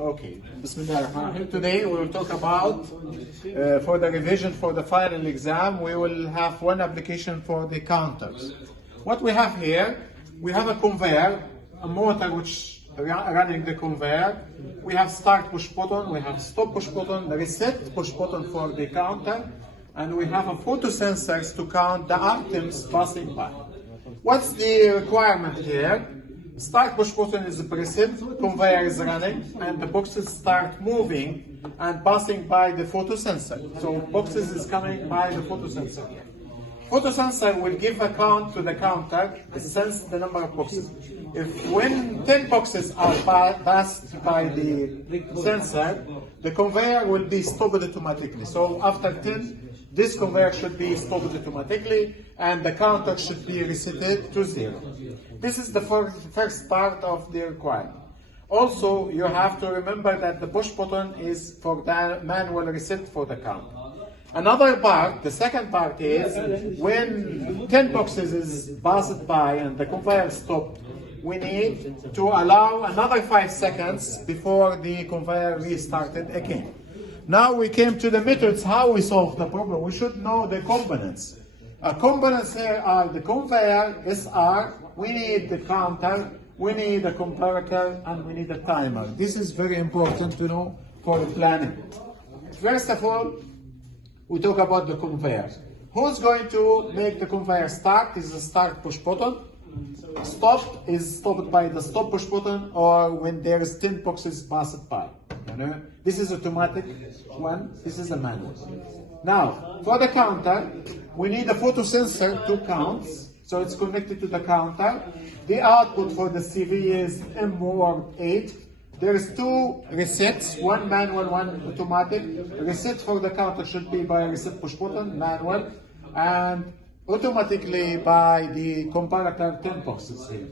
Okay, Bismillah. Today we will talk about, for the revision for the final exam, we will have one application for the counters. What we have here, we have a conveyor, a motor which running the conveyor. We have start push button, we have stop push button, the reset push button for the counter, and we have a photo sensors to count the items passing by. What's the requirement here? Start push button is preset, conveyor is running, and the boxes start moving and passing by the photo sensor. So boxes is coming by the photo sensor here. Photo sensor will give a count to the counter, sense the number of boxes. When 10 boxes are passed by the sensor, the conveyor will be stopped automatically. So after 10, this conveyor should be stopped automatically and the counter should be resetted to 0. This is the first part of the requirement. Also, you have to remember that the push button is for the manual reset for the counter. Another part, the second part is when 10 boxes is passed by and the conveyor stopped, we need to allow another 5 seconds before the conveyor restarted again. Now we came to the methods how we solve the problem. We should know the components. Components here are the conveyor, SR, we need the counter, we need a comparator, and we need a timer. This is very important to know for planning. First of all, we talk about the conveyor. Who's going to make the conveyor start is the start push button. Stop is stopped by the stop push button or when there is 10 boxes passed by. This is automatic one, this is a manual. Now, for the counter, we need a photo sensor to count, so it's connected to the counter. The output for the CV is M8. There is 2 resets, one manual, one automatic. Reset for the counter should be by a reset push button, manual, and automatically by the comparator 10 boxes here.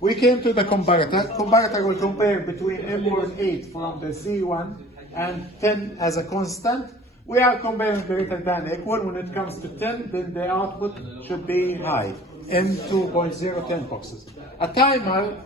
We came to the comparator. Comparator will compare between M8 from the C1 and 10 as a constant. We are comparing greater than equal. When it comes to 10, then the output should be high, M2.0 10 boxes. A timer,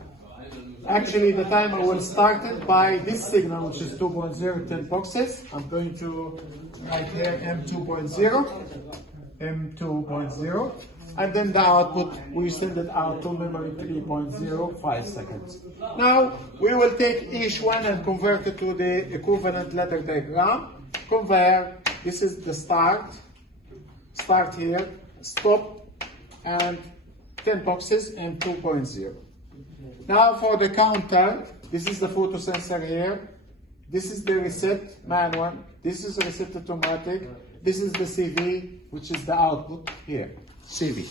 actually the timer will start by this signal, which is 2.0 10 boxes. I'm going to write here M2.0. M2.0, and then the output, we send it out to memory 3.0, 5 seconds. Now, we will take each one and convert it to the equivalent ladder diagram. Conveyor, this is the start here, stop, and 10 boxes and 2.0. Now for the counter, this is the photo sensor here, this is the reset manual, this is reset automatic, this is the CV, which is the output here, CV.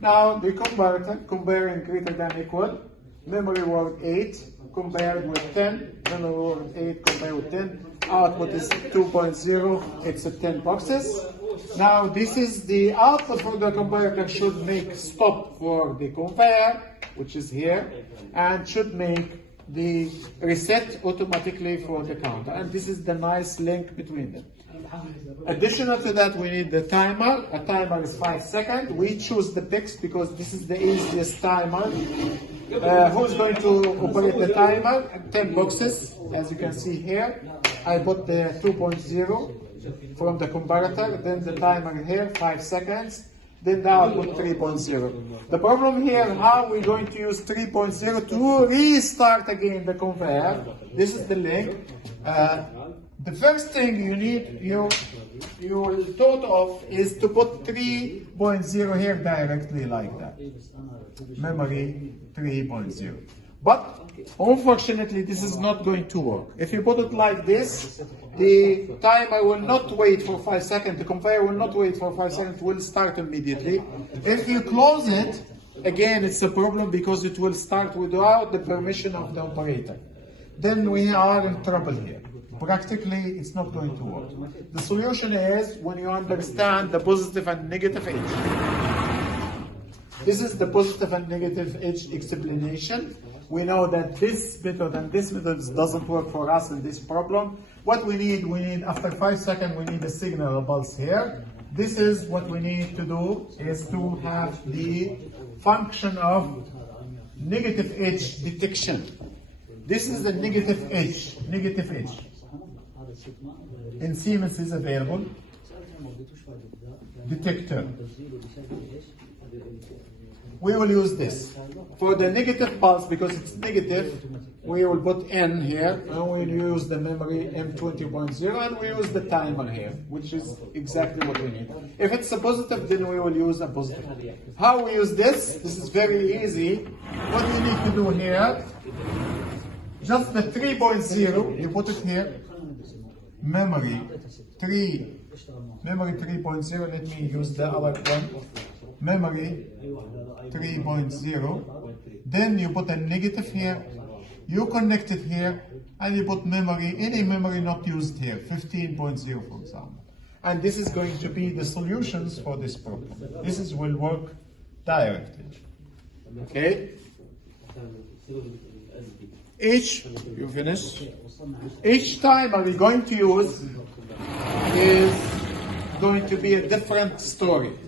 Now the comparator, comparing greater than equal, memory word 8, compared with 10, memory word 8 compared with 10, output is 2.0, it's 10 boxes. Now this is the output for the comparator should make stop for the conveyor, which is here, and should make the reset automatically for the counter. And this is the nice link between them. Additional to that, we need the timer. A timer is 5 seconds. We choose the PIX because this is the easiest timer. Who's going to operate the timer? 10 boxes, as you can see here. I put the 2.0 from the comparator, then the timer here, 5 seconds, then the output 3.0. The problem here, how we're going to use 3.0 to restart again the conveyor. This is the link. The first thing you need, you will thought of is to put 3.0 here directly like that. Memory 3.0. But unfortunately, this is not going to work. If you put it like this, the timer will not wait for 5 seconds. The conveyor will not wait for 5 seconds. It will start immediately. If you close it, again, it's a problem because it will start without the permission of the operator. Then we are in trouble here. Practically, it's not going to work. The solution is when you understand the positive and negative edge. This is the positive and negative edge explanation. We know that this method and this method doesn't work for us in this problem. What we need after 5 seconds, we need a signal, a pulse here. This is what we need to do, is to have the function of negative edge detection. This is the negative edge. Negative edge. In Siemens is available. Detector. We will use this. For the negative pulse, because it's negative, we will put N here, and we'll use the memory M20.0, and we use the timer here, which is exactly what we need. If it's a positive, then we will use a positive. How we use this? This is very easy. What you need to do here, just the 3.0, you put it here, memory 3.0, let me use the other one, memory 3.0, then you put a negative here, you connect it here, and you put memory, any memory not used here, 15.0 for example. And this is going to be the solutions for this problem. This will work directly. Okay? You finish? Each timer we're going to use is going to be a different story.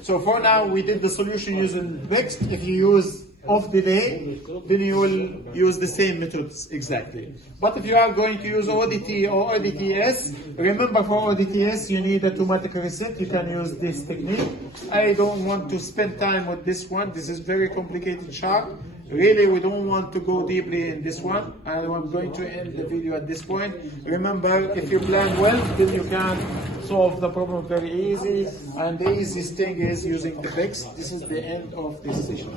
So for now, we did the solution using mixed. If you use off delay, then you will use the same methods exactly. But if you are going to use ODT or ODTS, remember for ODTS you need automatic reset. You can use this technique. I don't want to spend time with this one. This is very complicated chart. Really, we don't want to go deeply in this one. I'm going to end the video at this point. Remember, if you plan well, then you can solve the problem very easy. And the easiest thing is using the fix. This is the end of this session.